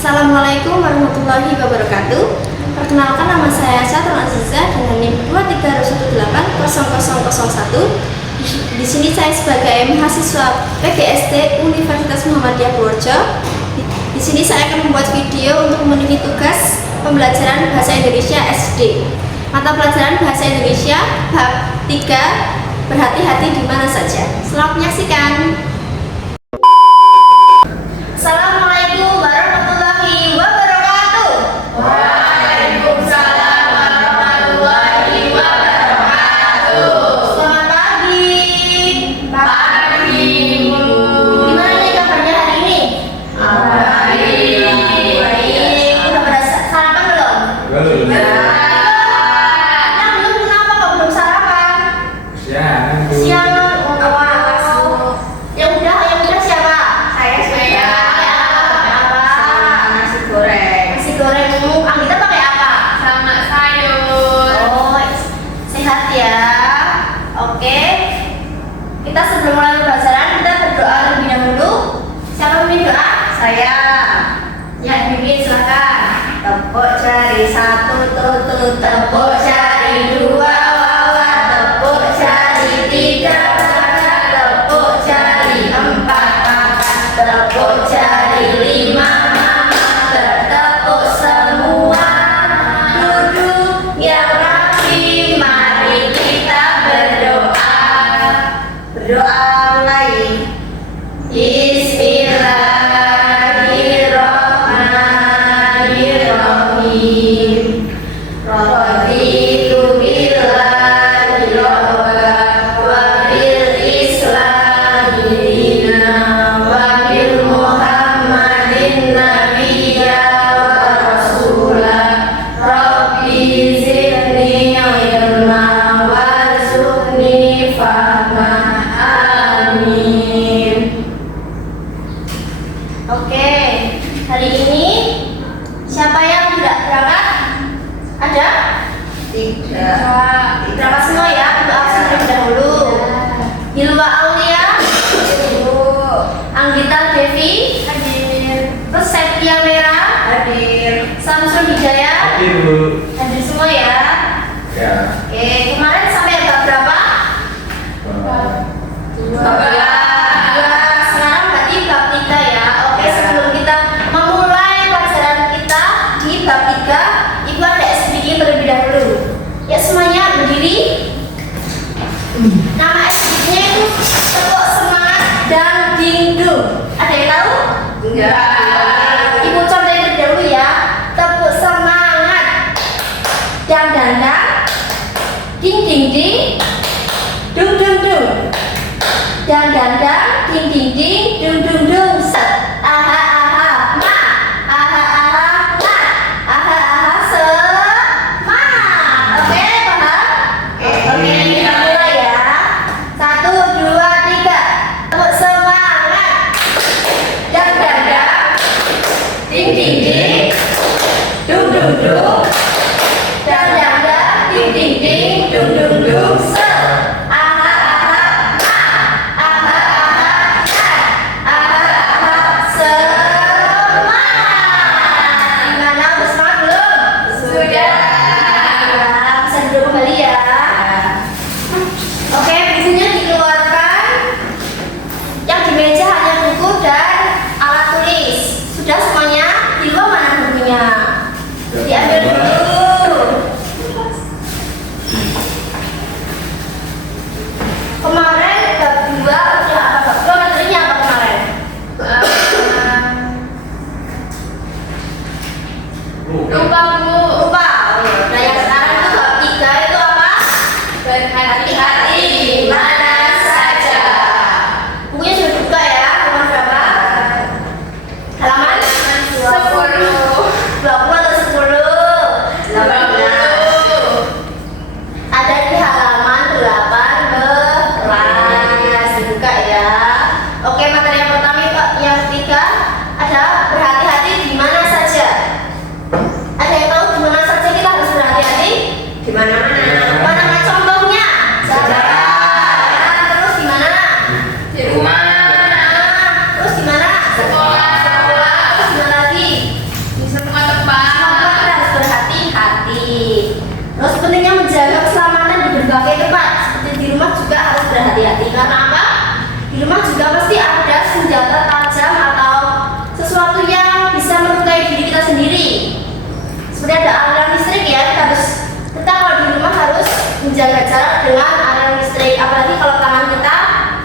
Assalamualaikum warahmatullahi wabarakatuh. Perkenalkan, nama saya Syatul Aziza dengan NIM 230800001. Di sini saya sebagai mahasiswa PGSD Universitas Muhammadiyah Purworejo. Di sini saya akan membuat video untuk memenuhi tugas pembelajaran bahasa Indonesia SD. Mata pelajaran bahasa Indonesia bab 3, berhati-hati di mana saja. Selamat menyaksikan. Assalamualaikum warahmatullahi wabarakatuh. Waalaikumsalam warahmatullahi wabarakatuh. Selamat pagi. Pagi, Bu. Gimana nih kabarnya hari ini? Baik. Baik. Udah pada sarapan belum? Belum. Belum, kenapa kok belum sarapan? Siang, Bu. Siang. Yang udah siapa? Saya. Apa? Nasi goreng. Nasi goreng. Anggita pakai apa? Sama sayur. Oh, sehat ya. Oke. Kita sebelum mulai pembelajaran, kita berdoa terlebih dahulu. Siapa memimpin doa? Saya. Yang mimpin silakan. Tepuk jari 1, tutut. Tepuk jari 2, wawa. Tepuk jari 3, dada. Tepuk jari 4, makan. Tepuk jari 5, mama. Bertepuk semua. Duduk yang rapi. Mari kita berdoa. Berdoa mulai. Bismillahirrahmanirrahim. Raditu billahi robban wa bil islami dinan wa bil muhammadin nabiyya wa rasulah. Rabbi zidni ilma warzuqni fahma. Amin. Oke, hari ini siapa yang tidak berangkat? Ada? Tidak. Berangkat semua ya, untuk absen terlebih dahulu. Hilwa Aulia, Anggita Devi, Hadir. terus Septia Mera, Hadir. Samsul Hidayah, Hadir, Bu. hadir semua ya. Ya. Oke, kemarin sampai bab berapa? Dua. Sekarang berarti bab 3 ya. Oke, Ya. sebelum kita memulai pelajaran kita di bab 3, Ibu ada sedikit terlebih dahulu. Ya, semuanya berdiri. Nama SD-nya itu Tepuk Semangat dan Dingdung. Ada yang tahu? Enggak. Ibu contohin terlebih dahulu ya. Tepuk semangat dan dandang, ding ding ding, dung dung dung, dan dandang, ding ding ding, dung dung dung. Set. Aha aha ma, aha aha ma, aha aha semangat. Oke, paham? Oke, kita mulai ya. 1, 2, 3. Tepuk semangat dan dandang, ding ding ding, dung dung dung, dan dandang, ding ding ding, dung dung dung. Set. Aha aha ma, aha aha ma, aha aha semangat. Gimana, udah semangat belum? Sudah. Bisa duduk kembali ya. Oke, bukunya dikeluarkan. Yang di meja hanya buku dan alat tulis. Sudah semuanya? Di luar mana bukunya? Diambil dulu. Kemarin bab 2 udah apa? Bab 2 materinya apa kemarin? Lupa, Bu. Lupa. Nah, yang sekarang itu bab 3 itu apa? Berhati-hati di mana saja. Bukunya sudah dibuka ya. Halaman berapa? Halaman 10. 20 atau 10? 20. Ada di halaman 18. Dibuka ya. Oke, materi yang pertama itu yang ketiga ada berhati-hati di mana saja. Ada yang tahu di menjaga jarak dengan aliran listrik. Apalagi kalau tangan kita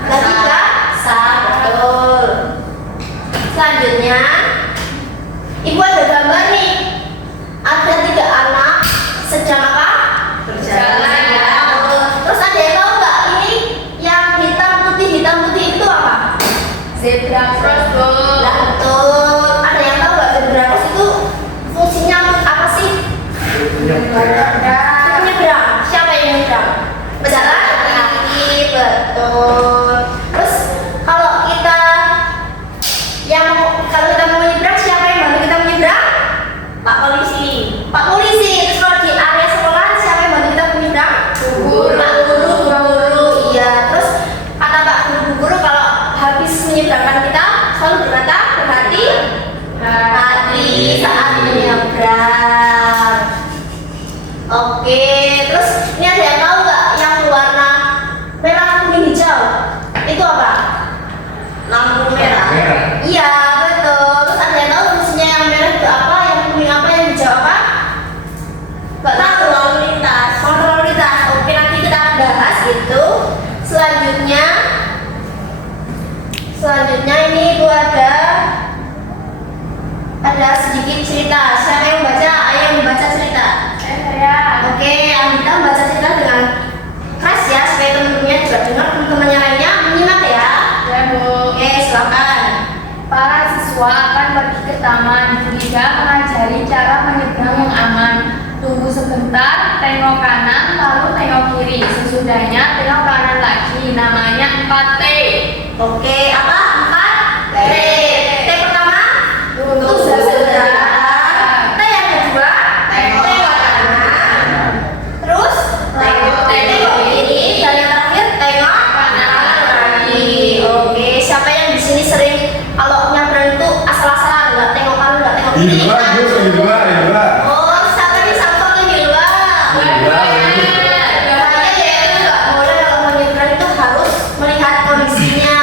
lagi basah, betul. Selanjutnya, ibu ada gambar nih. Ada 3 anak sedang apa? Berjalan. Terus ada yang tahu nggak ini yang hitam putih itu apa? Zebra cross, Bu. Lah, betul. Ada yang tahu nggak zebra cross itu fungsinya apa sih? Menyeberang. Siapa yang menyeberang? Pejalan kaki, betul. Terus kalau kita mau menyeberang, siapa yang bantu kita menyeberang? Pak Polisi. Pak polisi. Terus kalau di area sekolah, siapa yang bantu kita menyeberang? Guru. Pak guru. Iya. Terus kata Pak guru kalau habis menyeberangkan kita selalu berkata berhati saat menyeberang. Oke, terus ini ada yang tahu nggak yang warna merah kuning hijau itu apa? Lampu merah. Iya, betul. Terus ada yang tahu fungsinya yang merah itu apa, yang kuning apa, yang hijau apa? Nggak tahu. Lalu lintas. Kontrol lalu lintas. Oke, nanti kita akan bahas itu. Selanjutnya ini Ibu ada sedikit cerita. Siapa yang baca? Ayo yang membaca cerita. Saya. Oke, Anita membaca cerita dengan keras ya, supaya teman-temannya juga dengar, teman-temannya lainnya menyimak ya. Ya, Bu. Oke, silakan. Para siswa akan pergi ke taman. Frida mengajari cara menyeberang yang aman. Tunggu sebentar, tengok kanan, lalu tengok kiri. Sesudahnya tengok kanan lagi. Namanya 4T. Oke, apa? 4 T. T pertama Tunggu sebentar. T yang kedua Tengok kanan. Terus Tengok kiri. Dan yang terakhir tengok Kanan lagi. Oke, siapa yang di sini sering kalau nyabrang itu asal-asalan, nggak tengok kanan, nggak tengok kiri? Di dua. Oh, siapa nih satu lagi dua? Makanya ya itu nggak boleh kalau mau nyebrang itu harus melihat kondisinya,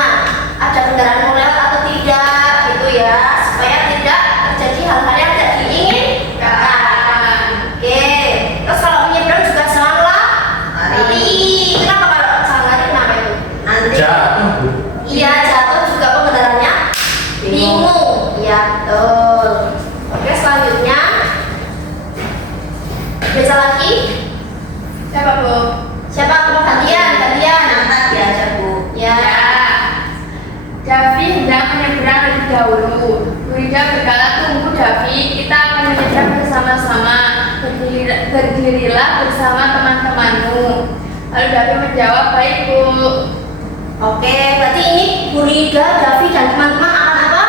ada kendaraan mau lewat atau tidak, gitu ya, supaya tidak terjadi hal-hal yang tidak diinginkan. Oke, terus kalau menyeberang juga janganlah lari. Kenapa kalau jangan lari? Kenapa itu? Nanti. Iya, jatuh juga pengendaranya bingung. Iya, betul. Oke, selanjutnya baca lagi. Siapa, Bu? Siapa mau gantian? Nanti aja, Bu. Ya. Davi hendak menyeberang lebih dahulu. Frida berkata, tunggu Davi, kita akan menyeberang bersama-sama. Berdirilah bersama teman-temanmu. Lalu Davi menjawab, baik, Bu. Oke, berarti ini Bu Rida, Davi dan teman-teman akan apa?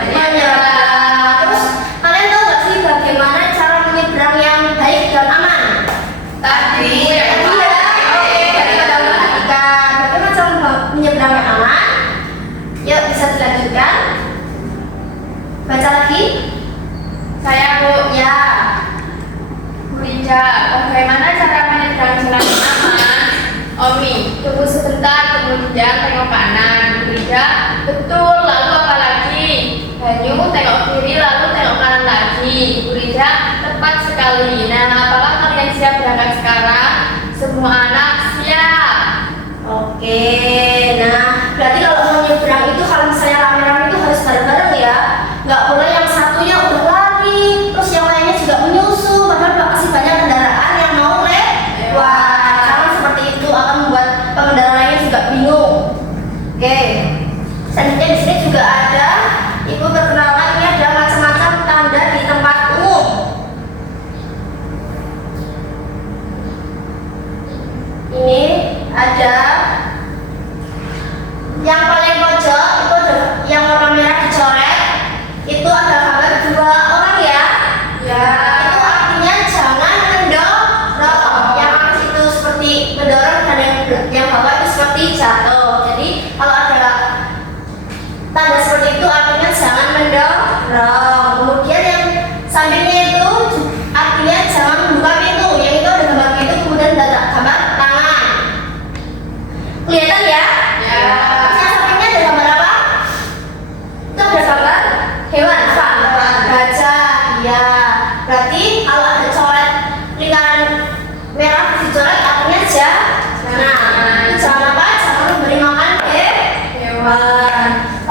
Menyeberang. Terus kalian tahu nggak sih bagaimana cara menyeberang yang baik dan aman? Tadi Iya. Oke, jadi kita perhatikan bagaimana cara menyeberang yang aman. Yuk, bisa dilanjutkan. Baca lagi. saya, Bu. Ya. Frida, bagaimana cara menyeberang jalan yang aman? Omi, tunggu sebentar, kemudian tengok kanan. Frida, betul, lalu apa lagi? Hanyu, tengok kiri, lalu tengok kanan lagi. Frida, tepat sekali. Nah, apakah kalian siap berangkat sekarang? Semua anak siap. Oke, nah berarti kalau mau nyebrang itu kalau misalnya rame-rame itu harus bareng-bareng ya. Nggak boleh yang satunya udah lari, terus yang lainnya juga menyusul, padahal masih banyak kendaraan yang mau lewat. Karena seperti itu akan membuat pengendara lainnya juga bingung. Oke, selanjutnya di sini juga ada Ibu perkenalkan, ini ada macam-macam tanda di tempat umum.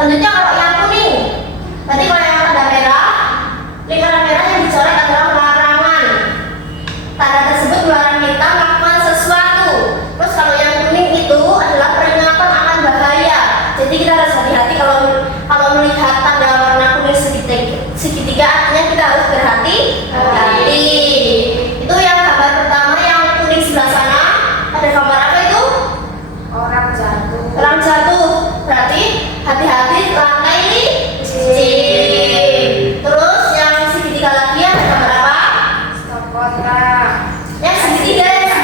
Selanjutnya kalau yang kuning, berarti kalau yang tanda merah, lingkaran merah yang dicoret adalah larangan. Tanda tersebut melarang kita melakukan sesuatu. Terus kalau yang kuning itu adalah peringatan akan bahaya. Jadi kita harus hati-hati kalau melihat tanda warna kuning segitiga, artinya kita harus berhati-hati. Itu yang gambar pertama yang kuning sebelah sana. Ada gambar apa itu? Orang jatuh. Orang jatuh. Berarti hati-hati lantai licin. Terus yang segitiga lagi ada gambar apa? Stop kotak. Yang segitiga itu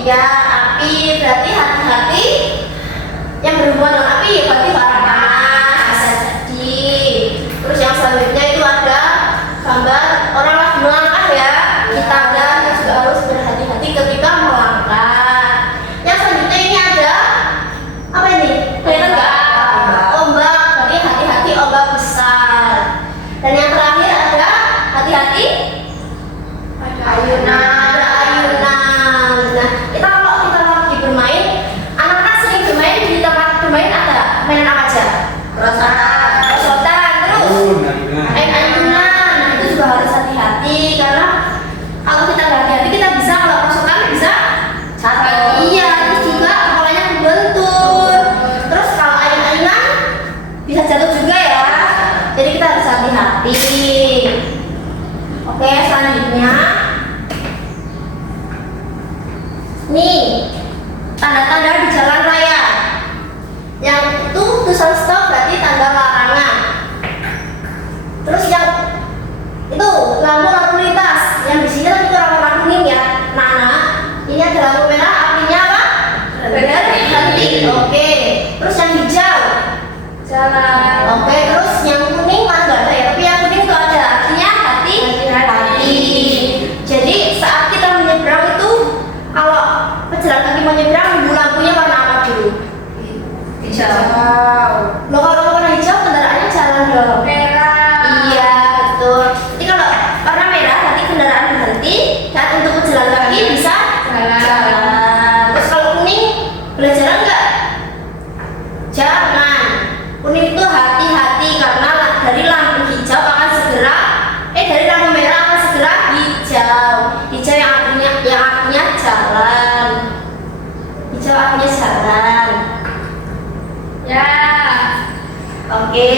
iya api. Berarti hati-hati yang berhubungan dengan api, berarti bakar panas bisa jadi. Terus yang selanjutnya itu ada gambar orang lagi melangkah ya. Kita juga harus berhati-hati ketika melangkah. Yang selanjutnya ini ada apa ini? Kelihatan nggak? Ombak. Berarti hati-hati ombak besar. Dan yang terakhir ada hati-hati Ayunan. ada ayunan. Nah, kalau kita lagi bermain, anak-anak sering bermain di tempat bermain ada mainan apa aja? Rosotan, terus main ayunan. Nah, itu juga harus hati-hati karena kalau kita nggak hati-hati kita bisa kalau rosotan bisa jatuh. Iya, terus juga kepalanya kebentur. Terus kalau ayun-ayunan bisa jatuh juga ya. Jadi kita harus hati-hati. Oke, selanjutnya nih tanda-tanda di jalan raya. Yang itu tulisan stop berarti tanda larangan. Terus yang itu lampu lintas. Yang di sini kan itu warna kuning ya. Nah, ini ada lampu merah, artinya apa? Berhenti. Oke. Terus yang hijau Jalan. oke. Terus yang kuning mana nggak ada ya? Tapi yang kuning itu ada, artinya hati-hati. Jadi saat kita menyeberang itu, kalau pejalan kaki mau nyebrang, lampunya warna apa dulu? Hijau. Loh, kalau warna hijau kendaraannya jalan dong. Merah. Iya, betul. Jadi kalau warna merah berarti kendaraan berhenti dan untuk pejalan kaki bisa jalan. Terus kalau kuning boleh jalan nggak? Jangan. Kuning itu hati-hati karena dari lampu hijau akan segera dari lampu merah akan segera hijau. Hijau yang artinya jalan. Hijau artinya jalan. Ya. Oke.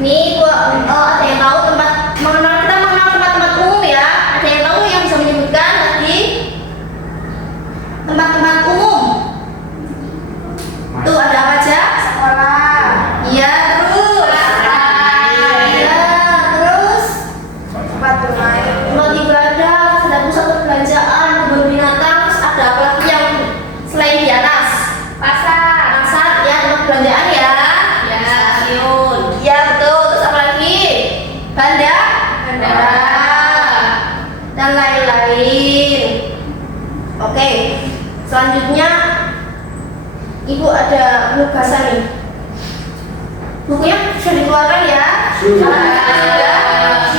Ini ada yang tahu kita mengenal tempat-tempat umum ya. Ada yang tahu yang bisa menyebutkan lagi tempat-tempat umum? Tuh ada apa aja? Sekolah. Iya, terus. Iya, terus. Tempat bermain. Tempat ibadah, ada pusat perbelanjaan, kebun binatang, terus ada apa lagi yang selain di atas? Pasar. Pasar ya, tempat perbelanjaan ya. Ya. Stasiun. Iya, betul. Terus apa lagi? Bandara. Dan lain-lain. Oke. Selanjutnya Ibu ada penugasan nih. Bukunya sudah dikeluarkan ya? Sudah.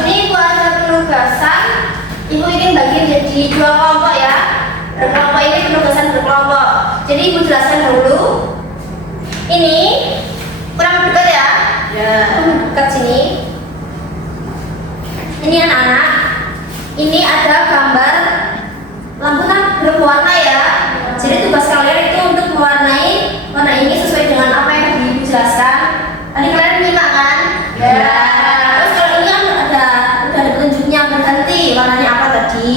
Ini Ibu ada penugasan. Ibu ingin bagi jadi 2 kelompok ya. Dan kelompok ini penugasan berkelompok. Jadi Ibu jelaskan dulu. Ini kurang dekat ya? Ya. Dekat sini. Ini anak-anak. Ini ada gambar lampu kan berwarna ya. Jadi tugas kalian itu untuk mewarnai warna ini sesuai dengan apa yang dijelaskan. Tadi kalian menyimak kan? Ya. Terus kalau ini kan udah ada petunjuknya berhenti warnanya apa tadi.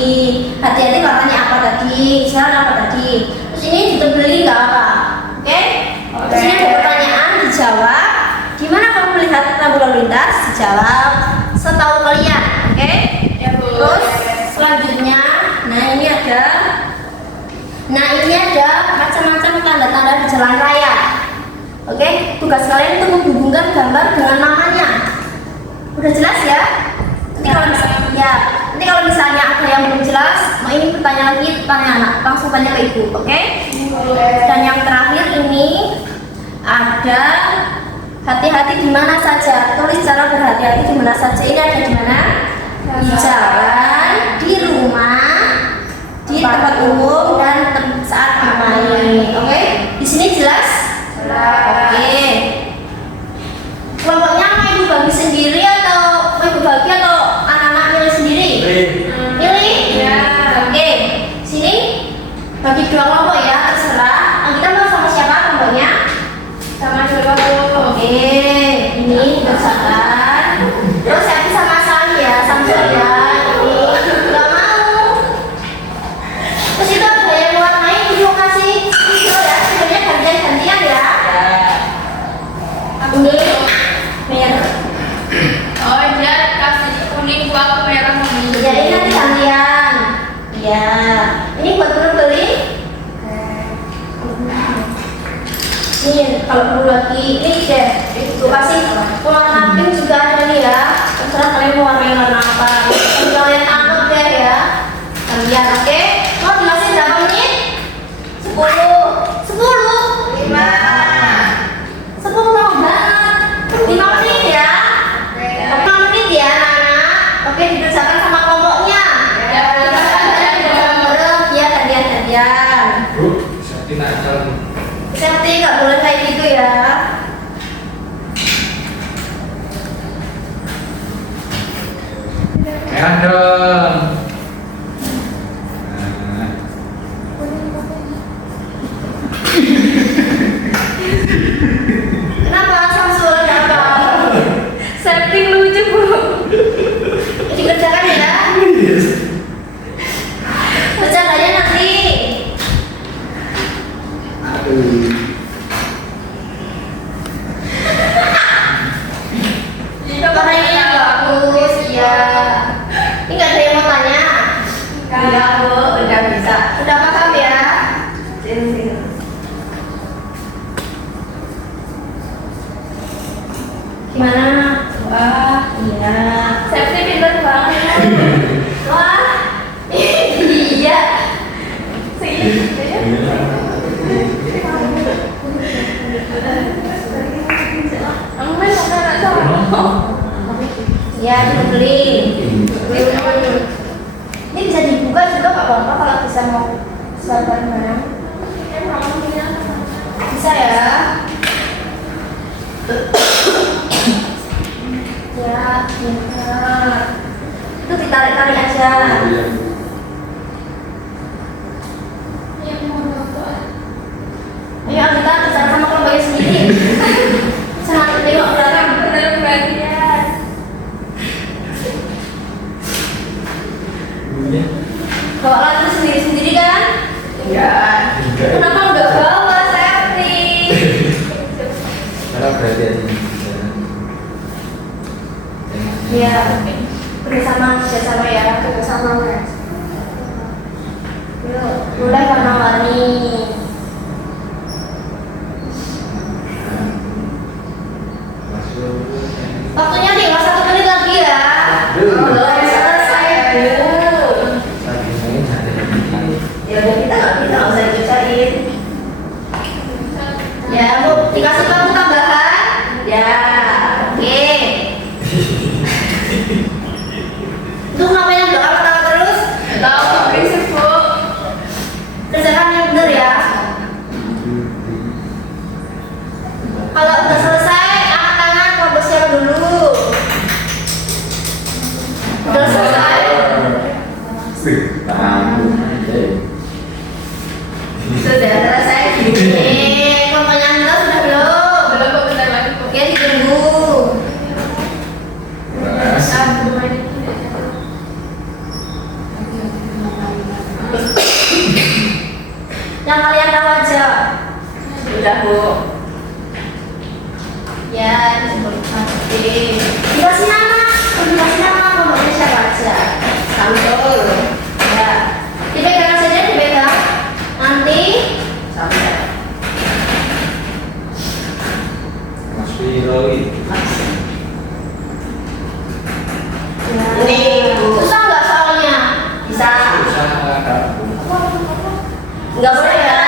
Hati-hati warnanya apa tadi. Isyarat apa tadi. Terus ini ditebeli nggak apa? Oke? Terus ini ada pertanyaan dijawab. Di mana kamu melihat lampu lalu lintas? Dijawab setahu kalian. Oke? Terus selanjutnya, ini ada macam-macam tanda-tanda di jalan raya. Oke, tugas kalian itu menghubungkan gambar dengan namanya. Udah jelas ya? Nanti kalau misalnya ada yang belum jelas, mau ini bertanya lagi, tanya anak, langsung tanya ke ibu, oke? Dan yang terakhir ini ada hati-hati di mana saja. Tulis cara berhati-hati di mana saja. Ini ada di mana? Di jalan, di rumah, di tempat umum dan saat bermain. Oke? Di sini jelas? Oke. Bu kasih warna pink juga ada nih ya. Terserah kalian mau warna yang warna apa. Kalian anggap deh ya. Kalian oke? Mau dikasih berapa menit? 10. 10. 5. 10 lama banget. 5 menit ya. 5 menit ya anak-anak. Oke, dikerjakan sama kelompoknya. Ya, gantian. Bu, Sakti nakal. Safety nggak boleh kayak gitu ya. Merah dong. Nah, Kenapa Samsul? Kenapa? Setting lucu bu. Dikerjakan ya. Bercandanya nanti. aduh. Karena ini bagus, iya. Ini nggak ada yang mau tanya. Iya bu, udah bisa. Udah paham ya? Sini. Gimana? Wah, iya. Septi pintar banget. Wah, iya. Kamu main makan anak sama. Ya, dibeli. Ini bisa dibuka juga nggak apa-apa kalau bisa mau sabar mana? Bisa ya? Ya, benar. Itu ditarik-tarik aja. Ayo kita bicara sama kelompoknya sendiri. Sangat tengok belakang. Bener bagian. Bawa lagu sendiri-sendiri kan? Iya. Kenapa nggak bawa safety? Karena berarti aja. Iya. Kerjasama ya, kerjasama guys. Yuk, mulai warna-warni. Waktunya tinggal 1 menit lagi ya. Belum selesai bu. Ya udah kita nggak usah dibacain. Ya bu, dikasih kamu tambahan. Ya, oke. Itu kenapa yang doa ketawa terus? Tahu berisik bu. Kerjakan yang benar ya. Kalau udah selesai, angkat tangan kelompok share dulu. Udah selesai. Sudah selesai. Kelompok yang kita sudah belum? Belum bu, bentar lagi bu. Oke, ditunggu. Yang kalian tahu aja. Sudah bu. Ya, disebut pasti. Dikasih nama kelompoknya siapa aja. Samsul. Ya. Dipegang saja, dipegang. Nanti sampai. Mas Firoi. Ini susah nggak soalnya? Bisa. Nggak boleh ya.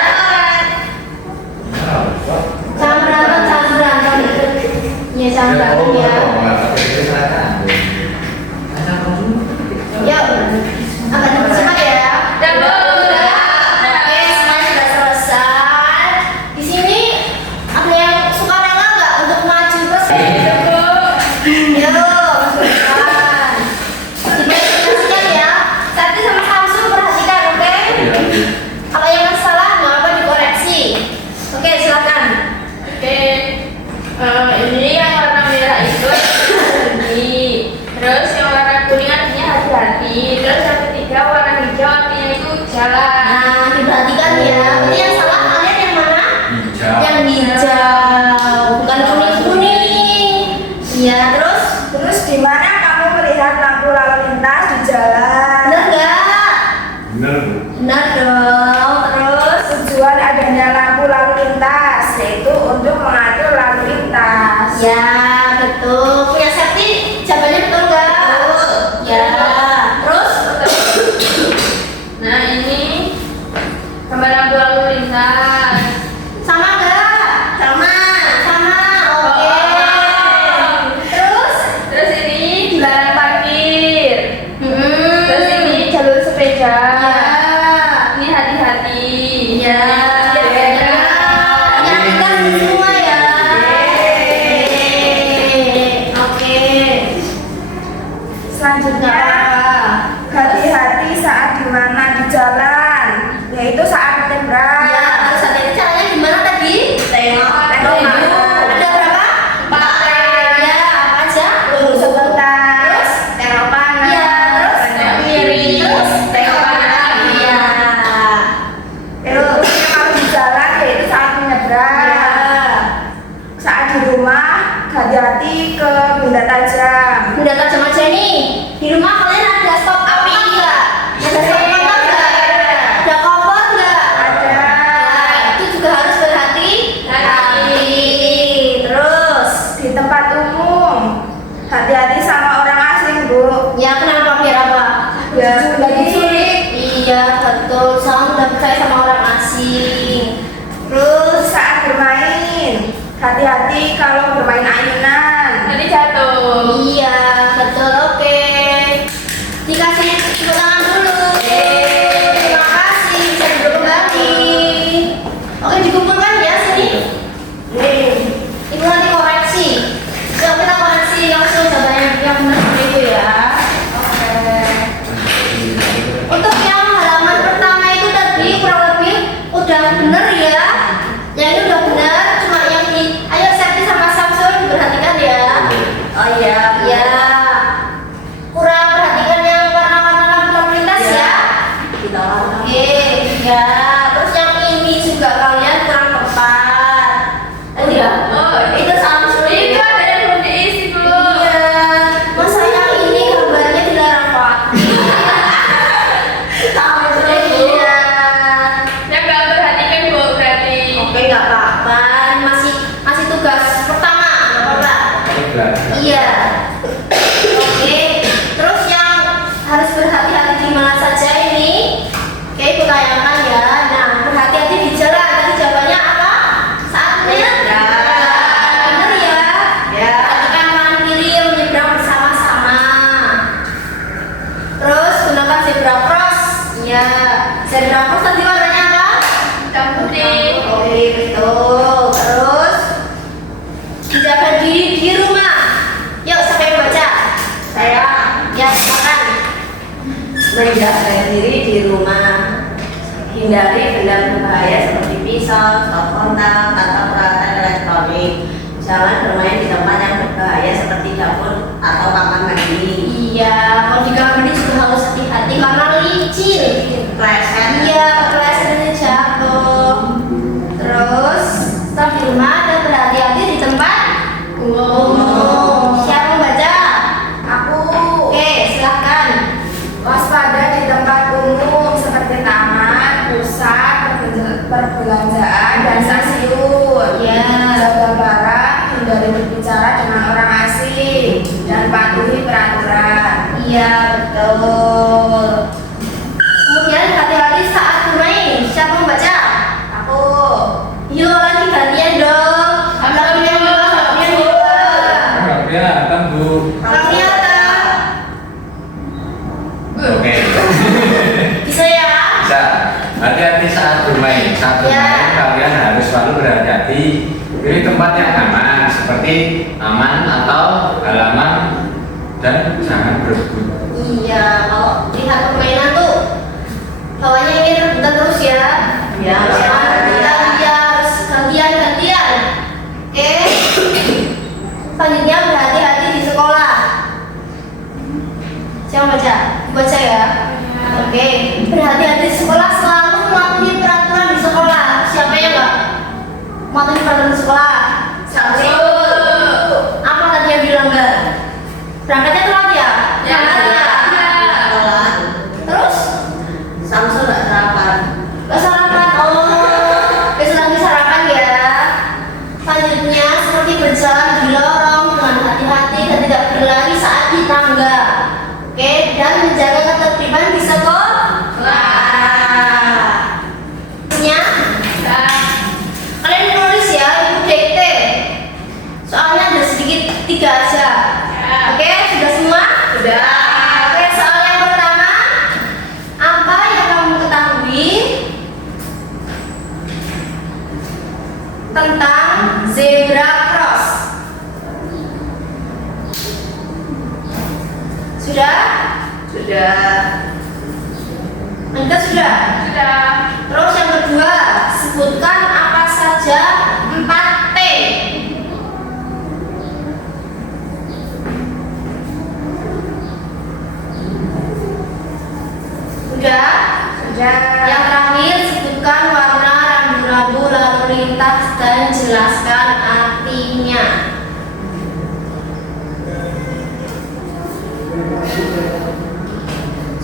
Jangan berantem. Iya, jangan berantem ya. Yuk, agak cepat ya. Dan bu. Oke, semuanya sudah selesai. Di sini ada yang suka rela nggak untuk maju terus? Yuk, masukkan. Diperhatikan ya. Sati sama Samsul perhatikan, oke? Kalau yang salah nggak apa dikoreksi. Oke, silakan. Oke. Ini yang warna merah itu hati. Terus yang warna kuning artinya hati-hati. Terus yang ketiga warna hijau artinya itu jalan. Nah, diperhatikan ya. Berarti yang salah kalian yang mana? Hijau. Yang hijau, bukan kuning-kuning. Iya, terus Di mana kamu melihat lampu lalu lintas di jalan? benar nggak? Bener bu. Benar dong. Terus Tujuan adanya lampu lalu lintas yaitu untuk mengatur lalu lintas. Ya, betul. Punya safety, jawabannya betul nggak? Ya. Terus? Nah ini gambar lampu lalu lintas. Sama nggak? Sama. Sama. Oke. Terus? Terus ini dilarang parkir. Hmm. Terus ini jalur sepeda. Ya. Ini hati-hati. Ya. Ya, kita semua ya. Oke. Selanjutnya, hati-hati saat dimana di jalan, yaitu saat menyeberang. Ya, harus hati-hati. Caranya gimana tadi? Tengok. Ada berapa? 4. Ya, apa aja? Tunggu sebentar. Terus? Tengok kanan. Ya, terus? Tengok kiri. Terus? Tengok kanan lagi. Ya. Terus kalau di jalan yaitu saat menyeberang. Ya. Saat di rumah, hati-hati ke benda tajam. Udah tajam aja nih. Di rumah kalian ada stop api enggak? Ada stop motor enggak? Ada kompor enggak? Ada. Nah, itu juga harus berhati-hati. Terus? Di tempat umum, hati-hati sama orang asing, Bu. Ya, kenapa? Biar apa? Ya, Lagi jadi sulit. Iya, betul. Soalnya udah percaya sama orang asing. terus saat bermain, hati-hati kalau bermain ayunan. Nanti jatuh. Iya, betul. Oke. Dikasih tepuk tangan dulu. Terima kasih. Bisa duduk kembali. Oke, dikumpulkan ya sini. Ibu nanti koreksi. Yuk kita koreksi langsung jawabannya yang benar seperti itu ya. Oke. Untuk yang halaman pertama itu tadi kurang lebih udah bener ya. Yang ini udah benar, cuma yang di ayo Septi sama Samsul diperhatikan ya. Oh iya, ya. Kurang perhatikan yang warna-warna lampu lalu lintas ya. Kita warna. Oke, ya. Terus yang ini juga kalian kurang tepat. Ya. Oh, Itu Samsul. itu ada yang belum diisi belum. Iya. Masa yang ini gambarnya dilarang Pak? Samsul. Iya. Yang nggak perhatikan Bu berarti. Oke, nggak apa-apa. Ini masih tugas pertama, nggak apa-apa. Iya. Oke. Terus yang harus berhati-hati di mana saja ini? Oke, ibu tayangkan ya. Nah, berhati-hati di jalan. Tadi jawabannya apa? Saat menyeberang. Benar ya? Ya. Perhatikan kanan kiri menyeberang bersama-sama. Terus gunakan zebra cross. Iya. Zebra cross nanti warnanya apa? Hitam putih. Oke, betul. Terus menjaga diri di rumah. Yuk, siapa yang baca? Saya. Ya, silakan. Menjaga diri di rumah, hindari benda berbahaya seperti pisau, stop kontak, atau peralatan elektronik. Jangan bermain di tempat yang berbahaya seperti dapur atau kamar mandi. Iya, kalau di kamar mandi juga harus hati-hati karena licin. Pleset. Iya, kepleset nanti jatuh. Terus, tetap di rumah dan berhati-hati di tempat umum. Siapa yang baca? Aku Oke, silakan. waspada di tempat umum seperti taman, pusat perbelanjaan, dan stasiun. Ya. Jaga jarak, hindari berbicara dengan orang asing, dan patuhi peraturan. Iya, betul. Kemudian hati-hati saat bermain. Siapa yang baca? Aku Yuk lagi gantian dong. Lagunya dua, lagunya dua. Nggak kelihatan Bu. Kelihatan. Oke. Bisa ya? Bisa. Hati-hati saat bermain. Saat Ya. bermain kalian harus selalu berhati-hati. Pilih tempat yang aman, seperti taman atau halaman, dan jangan berebut. Iya, kalau lihat permainan tuh bawahnya ini rebutan terus ya. Ya, Jangan rebutan, dia harus gantian-gantian. Oke. Selanjutnya berhati-hati di sekolah. Siapa baca? Baca ya. Oke. Berhati-hati di sekolah, selalu mematuhi peraturan di sekolah. Siapa yang enggak mematuhi peraturan di sekolah? Satu. Apa tadi yang bilang enggak? Berangkatnya telat ya? Ya. Telat. Terus? Samsul nggak sarapan. Gak sarapan, besok lagi sarapan ya. Selanjutnya seperti berjalan di saat di tangga. Oke, dan menjaga ketertiban di sekolah. Punya? Kalian nulis ya, ibu dikte. Soalnya ada sedikit 3 aja. Oke, sudah semua? Sudah. Oke, soal yang pertama. Apa yang kamu ketahui tentang zebra cross? Sudah? Sudah. Anda sudah? Sudah. Terus yang kedua, sebutkan apa saja 4T. Sudah? Sudah. Yang terakhir, sebutkan warna rambu-rambu lalu lintas dan jelaskan artinya.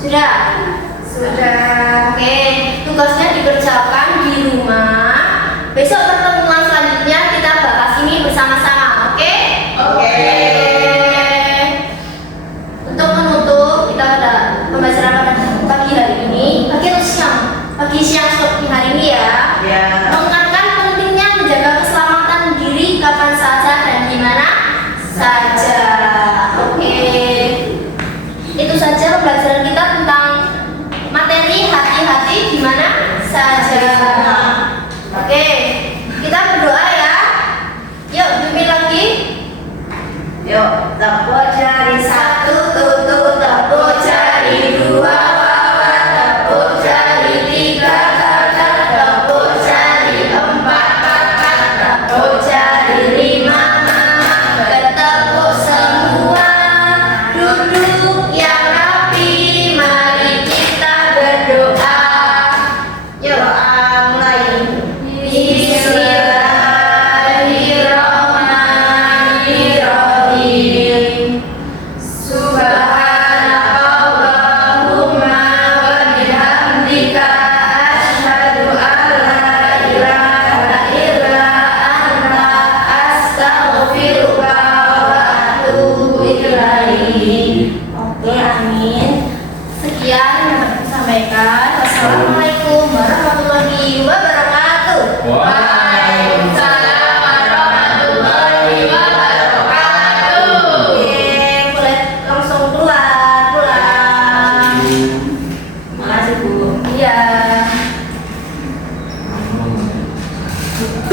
Sudah? Sudah. Oke, tugasnya dikerjakan di rumah. Besok pertemuan selanjutnya kita bahas ini bersama-sama. Oke? Oke. Untuk menutup, kita ada pembelajaran pada pagi hari ini. Pagi atau siang? Pagi, siang, sore hari ini ya. Ya. Mengingatkan pentingnya menjaga keselamatan diri kapan saja dan di mana saja. Oke. Itu saja pembelajaran kita tentang materi hati-hati di mana saja. Oke, kita berdoa ya. Yuk, pimpin lagi. Yuk, tepuk jari 1, tutup, tepuk jari 2, wawa, tepuk jari 3, kakak, tepuk jari 4, kakak, tepuk jari 5, Bertepuk semua, duduk yang rapi. Mari kita berdoa. Yuk, mulai. Bismillahirrahmanirrahim. Subhanakallahumma wa bihamdika asyhadu an la ilaha illa anta astaghfiruka wa atubu ilaik. Oke, amin. Sekian yang dapat saya sampaikan. Wassalamualaikum warahmatullahi wabarakatuh. Waalaikumsalam warahmatullahi wabarakatuh. Oke, boleh langsung keluar pulang. Makasih, Bu. Iya. Hmm.